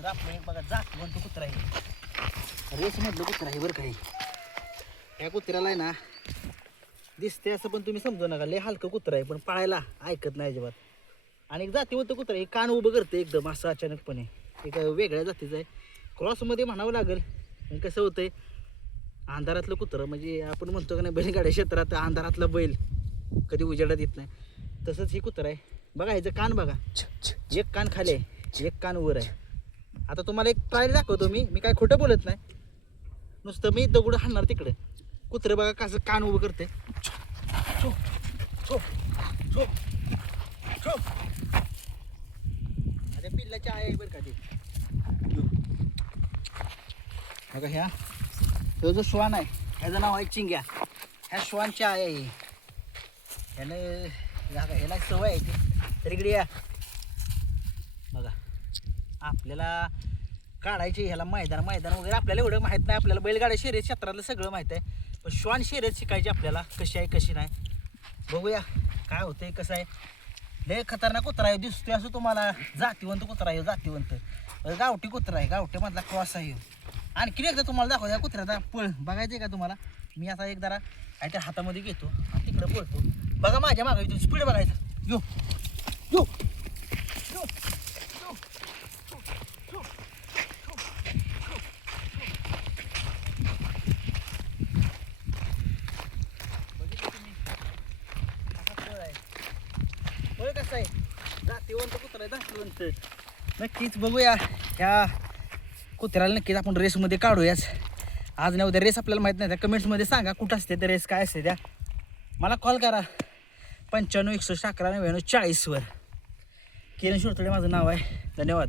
आपलं एक बघा जात कुत्रा आहे, रेस मधलं कुत्रा आहे बरं काही. ह्या कुत्र्याला आहे ना दिसते असं पण तुम्ही समजू नका, लय हलकं कुत्रा आहे पण पाळायला ऐकत नाही अजिबात. आणि एक जातीवंत कुत्रा आहे, कान उभं करतं एकदम असं अचानकपणे, एक वेगळ्या जातीचं आहे. क्रॉसमध्ये म्हणावं लागेल. आणि कसं होतंय अंधारातलं कुत्रं, म्हणजे आपण म्हणतो का नाही बैलगाड्या क्षेत्रात अंधारातलं बैल कधी उजेडात येत नाही, तसंच हे कुत्रं आहे. बघा ह्याचं कान बघा, एक कान खाली आहे एक कान वर आहे. आता तुम्हाला एक ट्रायल दाखवतो मी काय खोटं बोलत नाही, नुसतं मी दगड हाणणार तिकडे. कुत्रं बघा कसं कान उभं करते. छो छो छो छो. अरे पिल्लाच्या आहे बरं का ते. बघा ह्या जो श्वान आहे ह्याचं नाव आहे चिंग्या. ह्या श्वानची आहे ही. ह्याला सवय आहे ती. तर इकडे या बघा, आपल्याला काढायची ह्याला मैदान वगैरे आपल्याला एवढं माहीत नाही. आपल्याला बैलगाड्या शर्यत क्षेत्रातलं सगळं माहीत आहे, पण श्वान शर्यत शिकायची आपल्याला कशी आहे कशी नाही. बघूया काय होतंय कसं आहे. लय खतरनाक कुत्रा आहे, दिसतोय असं तुम्हाला जातीवंत कुत्रा आहे, जातीवंत गावठी कुत्रा आहे, गावठीमधला क्रॉस आहे. आणखी एकदा तुम्हाला दाखवतो या कुत्र्याचा पळ बघायचं आहे का तुम्हाला. मी आता एक जरा काहीतरी हातामध्ये घेतो आणि तिकडं पळतो. बघा माझ्या मागे येतो, स्पीड बघायचं. यो यो यो कसं आहे, जातीवंत कुत्रा आहे, जातीवंत. नक्कीच बघूया ह्या कुत्र्याला नक्कीच आपण रेसमध्ये काढूयाच. आज नाही उद्या रेस आपल्याला माहीत नाही, त्या कमेंट्समध्ये सांगा कुठं असते त्या रेस काय असते त्या. मला कॉल करा 95 111 99 40 वर. किरण शिरतोडे माझं नाव आहे. धन्यवाद.